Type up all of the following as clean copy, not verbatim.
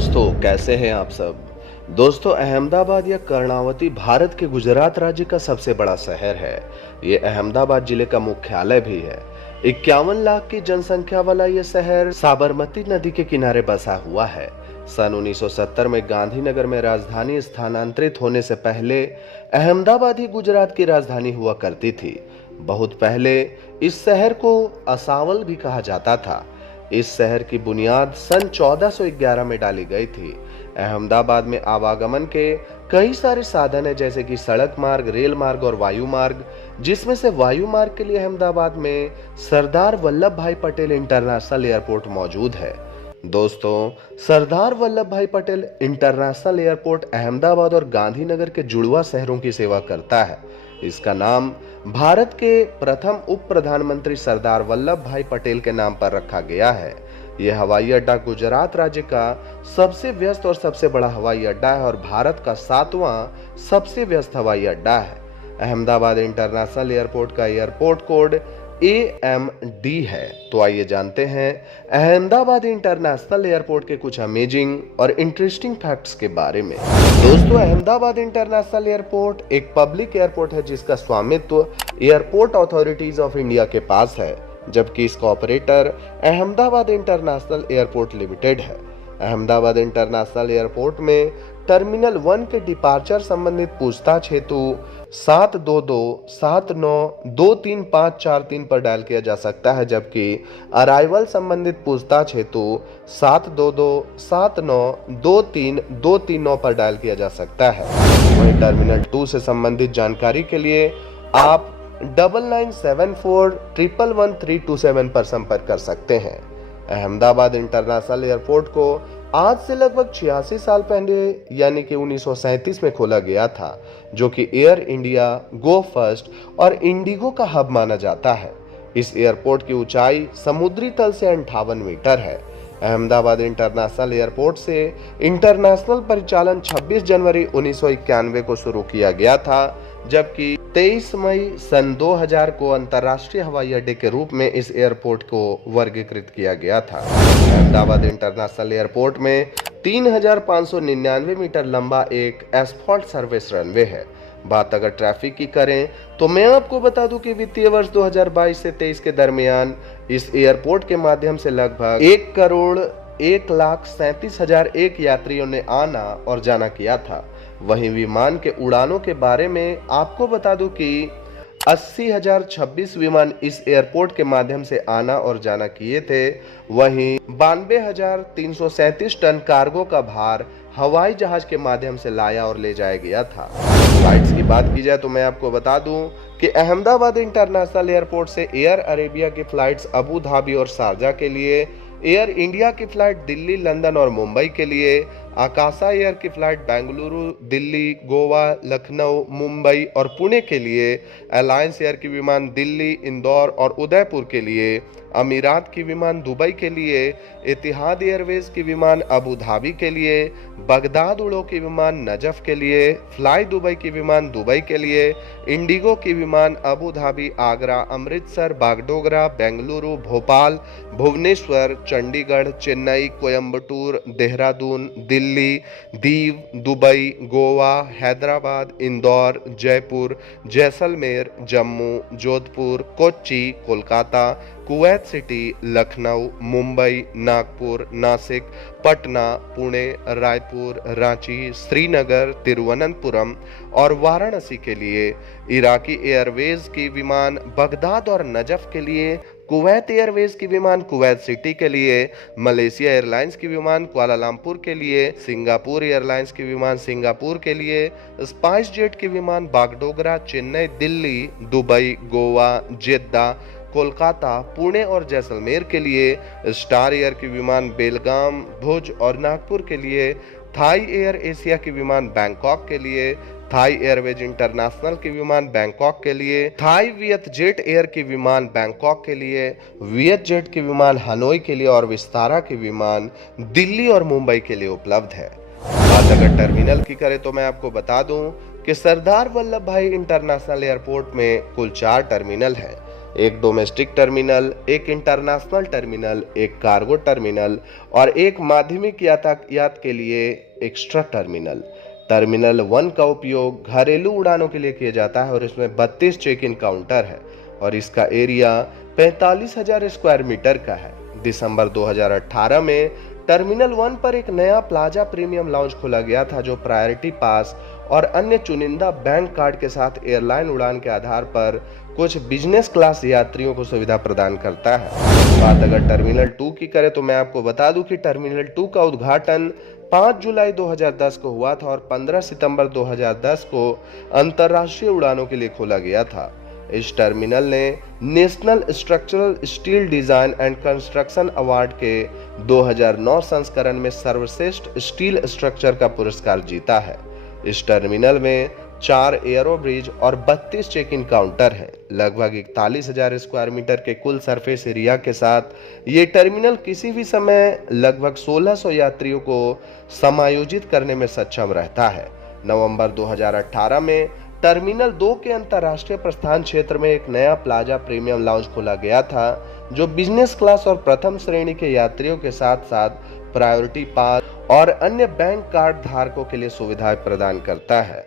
दोस्तों, कैसे हैं आप सब। दोस्तों, अहमदाबाद या कर्णावती भारत के गुजरात राज्य का सबसे बड़ा शहर है। ये अहमदाबाद जिले का मुख्यालय भी है। 51 लाख की जनसंख्या वाला ये शहर साबरमती नदी के किनारे बसा हुआ है। सन 1970 में गांधीनगर में राजधानी स्थानांतरित होने से पहले अहमदाबाद ही गुजरात की राजधानी हुआ करती थी। बहुत पहले इस शहर को असावल भी कहा जाता था। इस शहर की बुनियाद सन 1411 में डाली गई थी। अहमदाबाद में आवागमन के कई सारे साधन है, जैसे कि सड़क मार्ग, रेल मार्ग और वायु मार्ग, जिसमें से वायु मार्ग के लिए अहमदाबाद में सरदार वल्लभ भाई पटेल इंटरनेशनल एयरपोर्ट मौजूद है। दोस्तों, सरदार वल्लभ भाई पटेल इंटरनेशनल एयरपोर्ट अहमदाबाद और गांधीनगर के जुड़वा शहरों की सेवा करता है। इसका नाम भारत के प्रथम उप प्रधानमंत्री सरदार वल्लभ भाई पटेल के नाम पर रखा गया है। यह हवाई अड्डा गुजरात राज्य का सबसे व्यस्त और सबसे बड़ा हवाई अड्डा है और भारत का 7वां सबसे व्यस्त हवाई अड्डा है। अहमदाबाद इंटरनेशनल एयरपोर्ट का एयरपोर्ट कोड AMD है। तो आइए जानते हैं अहमदाबाद इंटरनेशनल एयरपोर्ट के कुछ अमेजिंग और इंटरेस्टिंग फैक्ट्स के बारे में। दोस्तों, अहमदाबाद इंटरनेशनल एयरपोर्ट एक पब्लिक एयरपोर्ट है जिसका स्वामित्व एयरपोर्ट अथॉरिटीज ऑफ इंडिया के पास है, जबकि इसका operator Ahmedabad international airport limited है। अहमदाबाद इंटरनेशनल एयरपोर्ट में टर्मिनल 1 के डिपार्चर संबंधित पूछताछ हेतु 722-79-23543 पर डायल किया जा सकता है, जबकि अराइवल संबंधित पूछताछ हेतु 722-79-23239 पर डायल किया जा सकता है। वहीं टर्मिनल 2 से संबंधित जानकारी के लिए आप 9974111327 पर संपर्क कर सकते हैं। अहमदाबाद इंटरनेशनल एयरपोर्ट को आज से लगभग 86 साल पहले यानी कि 1937 में खोला गया था, जो कि एयर इंडिया, गो फर्स्ट और इंडिगो का हब माना जाता है। इस एयरपोर्ट की ऊंचाई समुद्री तल से 58 मीटर है। अहमदाबाद इंटरनेशनल एयरपोर्ट से इंटरनेशनल परिचालन 26 जनवरी 1991 को शुरू किया गया था, जबकि 23 मई सन 2000 को अंतर्राष्ट्रीय हवाई अड्डे के रूप में इस एयरपोर्ट को वर्गीकृत किया गया था। अहमदाबाद इंटरनेशनल एयरपोर्ट में 3599 मीटर लंबा एक एस्फॉल्ट सर्विस रनवे है। बात अगर ट्रैफिक की करें तो मैं आपको बता दूं कि वित्तीय वर्ष 2022 से 23 के दरमियान इस एयरपोर्ट के माध्यम से लगभग 1,01,37,001 यात्रियों ने आना और जाना किया था। वहीं विमान के उड़ानों के बारे में आपको बता दूं कि 80,026 विमान इस एयरपोर्ट के माध्यम से आना और जाना किए थे। वहीं 92,337 टन कार्गो का भार हवाई जहाज के माध्यम से लाया और ले जाया गया था। फ्लाइट्स की बात की जाए तो मैं आपको बता दूं कि अहमदाबाद इंटरनेशनल एयरपोर्ट से एयर अरेबिया की फ्लाइट्स अबू धाबी और शारजा के लिए, एयर इंडिया की फ्लाइट दिल्ली, लंदन और मुंबई के लिए, आकाशा एयर की फ्लाइट बेंगलुरु, दिल्ली, गोवा, लखनऊ, मुंबई और पुणे के लिए, अलायंस एयर की विमान दिल्ली, इंदौर और उदयपुर के लिए, अमीरात की विमान दुबई के लिए, इतिहाद एयरवेज की विमान अबू धाबी के लिए, बगदाद उड़ो की विमान नजफ के लिए, फ्लाई दुबई की विमान दुबई के लिए, इंडिगो की विमान Abu Dhabi, Agra, Amritsar, Bagdogra, Bengaluru, Bhopal, Bhubaneswar, Chandigarh, Chennai, Coimbatore, Dehradun, Delhi, Diu, Dubai, Goa, Hyderabad, Indore, Jaipur, Jaisalmer, Jammu, Jodhpur, Kochi, Kolkata, Kuwait City, Lucknow, Mumbai, Nagpur, Nashik, Patna, Pune, Raipur, Ranchi, Srinagar, Thiruvananthapuram और वाराणसी के लिए, इराकी एयरवेज की विमान बगदाद और नजफ के लिए, कुवैत एयरवेज की विमान कुवैत सिटी के लिए, मलेशिया एयरलाइंस की विमान कुआलालंपुर के लिए, सिंगापुर एयरलाइंस की विमान सिंगापुर के लिए, स्पाइस जेट की विमान बागडोगरा, चेन्नई, दिल्ली, दुबई, गोवा, जेद्दा, कोलकाता, पुणे और जैसलमेर के लिए, स्टार एयर की विमान बेलगाम, भुज और नागपुर के लिए, थाई एयर एशिया की विमान बैंकॉक के लिए, थाई एयरवेज इंटरनेशनल की विमान बैंकॉक के लिए, थाई वियत जेट एयर की विमान बैंकॉक के लिए, वियत जेट की विमान हनोई के लिए और विस्तारा की विमान दिल्ली और मुंबई के लिए उपलब्ध है। बात अगर टर्मिनल की करें तो मैं आपको बता दूं कि सरदार वल्लभ भाई इंटरनेशनल एयरपोर्ट में कुल 4 टर्मिनल है। एक डोमेस्टिक टर्मिनल, एक इंटरनेशनल टर्मिनल, एक कार्गो टर्मिनल और एक माध्यमिक यातायात के लिए एक्स्ट्रा टर्मिनल। टर्मिनल 1 का उपयोग घरेलू उड़ानों के लिए किया जाता है और इसमें 32 चेक इन काउंटर है और इसका एरिया 45,000 स्क्वायर मीटर का है। दिसंबर 2018 में टर्मिनल 1 पर एक नया प्लाजा प्रीमियम लाउंज खोला गया था जो प्रायोरिटी पास और अन्य चुनिंदा बैंक कार्ड के साथ एयरलाइन उड़ान के आधार पर कुछ बिजनेस क्लास यात्रियों को सुविधा प्रदान करता है। बात अगर टर्मिनल 2 की करें तो मैं आपको बता दूं कि टर्मिनल 2 का उद्घाटन 5 जुलाई 2010 को हुआ था और 15 सितंबर 2010 को अंतर्राष्ट्रीय उड़ानों के लिए खोला गया था। इस टर्मिनल ने national structural steel design and construction award के 2009 संस्करण में सर्वश्रेष्ठ स्टील स्ट्रक्चर का पुरस्कार जीता है। इस टर्मिनल में 4 एयरो ब्रिज और 32 चेक इन काउंटर हैं। लगभग 41,000 स्क्वायर मीटर के कुल सरफेस एरिया के साथ ये टर्मिनल किसी भी समय लगभग 1600 यात्रियों को समायोजित करने में सक्षम रहता है। नवंबर 2018 में टर्मिनल 2 के अंतर्राष्ट्रीय प्रस्थान क्षेत्र में एक नया प्लाजा प्रीमियम लाउंज खोला गया था जो बिजनेस क्लास और प्रथम श्रेणी के यात्रियों के साथ साथ प्रायोरिटी पास और अन्य बैंक कार्ड धारकों के लिए सुविधाएं प्रदान करता है।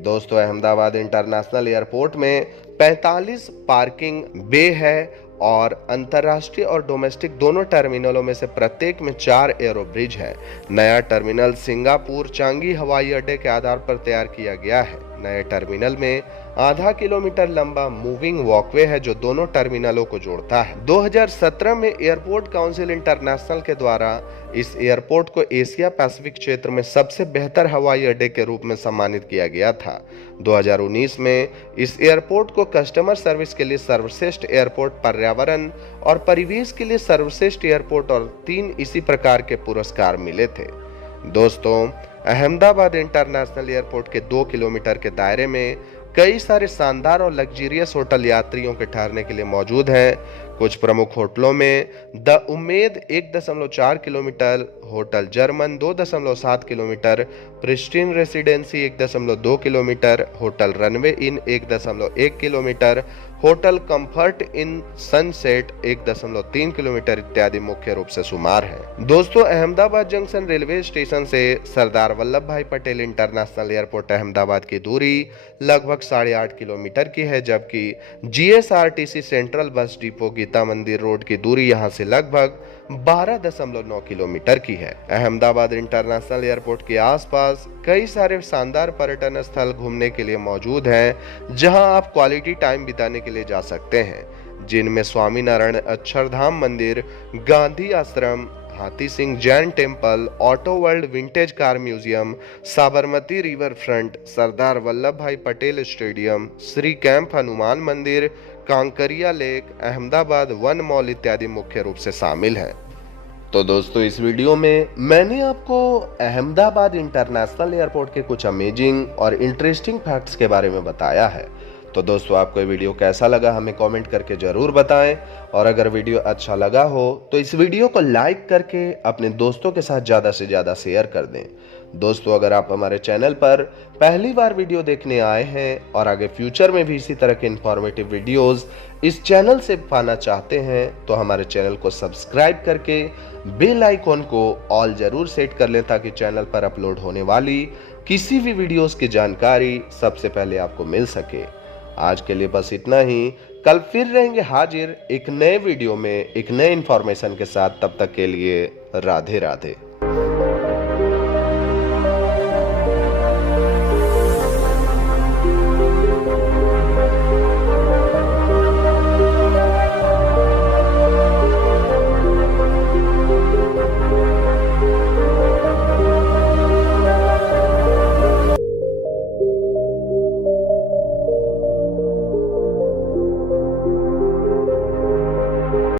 दोस्तों, अहमदाबाद इंटरनेशनल एयरपोर्ट में 45 पार्किंग बे है और अंतर्राष्ट्रीय और डोमेस्टिक दोनों टर्मिनलों में से प्रत्येक में 4 एयरो ब्रिज है। नया टर्मिनल सिंगापुर चांगी हवाई अड्डे के आधार पर तैयार किया गया है। नए टर्मिनल में आधा किलोमीटर लंबा मूविंग वॉकवे है जो दोनों टर्मिनलों को जोड़ता है। 2017 में एयरपोर्ट काउंसिल इंटरनेशनल के द्वारा इस एयरपोर्ट को एशिया पैसिफिक क्षेत्र में सबसे बेहतर हवाई अड्डे के रूप में सम्मानित किया गया था। 2019 में इस एयरपोर्ट को कस्टमर सर्विस के लिए सर्वश्रेष्ठ एयरपोर्ट, पर्यावरण और परिवेश के लिए सर्वश्रेष्ठ एयरपोर्ट और 3 इसी प्रकार के पुरस्कार मिले थे। दोस्तों, अहमदाबाद इंटरनेशनल एयरपोर्ट के 2 किलोमीटर के दायरे में कई सारे शानदार और लग्जरियस होटल यात्रियों के ठहरने के लिए मौजूद हैं। कुछ प्रमुख होटलों में the Ummed 1.4 kilometre, hotel German 2.7 kilometre, Pristine Residency 1.2 kilometre, hotel runway inn 1.1 kilometre, hotel comfort inn sunset 1.3 kilometre इत्यादि मुख्य रूप से शुमार है। दोस्तों, अहमदाबाद जंक्शन रेलवे स्टेशन से सरदार वल्लभ भाई पटेल इंटरनेशनल एयरपोर्ट अहमदाबाद की दूरी लगभग 8.5 किलोमीटर की है, जबकि GSRTC central bus depot Gita Mandir road की दूरी यहां से लगभग 12.9 किलोमीटर की है। अहमदाबाद इंटरनेशनल एयरपोर्ट के आसपास कई सारे शानदार पर्यटन स्थल घूमने के लिए मौजूद हैं जहां आप क्वालिटी टाइम बिताने के लिए जा सकते हैं, जिनमें स्वामीनारायण अक्षरधाम मंदिर, Gandhi Ashram, Hathee Singh Jain temple, auto world vintage car museum, Sabarmati river front, Sardar Vallabh Bhai Patel stadium, Shri camp Hanuman Mandir, Kankaria lake, Ahmedabad one mall इत्यादि मुख्य रूप से शामिल हैं। तो दोस्तों, इस वीडियो में मैंने आपको अहमदाबाद इंटरनेशनल एयरपोर्ट के कुछ अमेजिंग और इंटरेस्टिंग फैक्ट्स के बारे में बताया है। तो दोस्तों, आपको ये वीडियो कैसा लगा हमें कमेंट करके जरूर बताएं और अगर वीडियो अच्छा लगा हो तो इस वीडियो को लाइक करके अपने दोस्तों के साथ ज़्यादा से ज़्यादा शेयर कर दें। दोस्तों, अगर आप हमारे चैनल पर पहली बार वीडियो देखने आए हैं और आगे फ्यूचर में भी इसी तरह के इंफॉर्मेटिव वीडियोस इस चैनल से पाना चाहते हैं तो हमारे चैनल को सब्सक्राइब करके बेल आइकॉन को ऑल जरूर सेट कर लें ताकि चैनल पर अपलोड होने वाली किसी भी वीडियोस की जानकारी सबसे पहले आपको मिल सके। आज के लिए बस इतना ही। कल फिर रहेंगे हाजिर एक नए वीडियो में एक नए इंफॉर्मेशन के साथ। तब तक के लिए राधे राधे।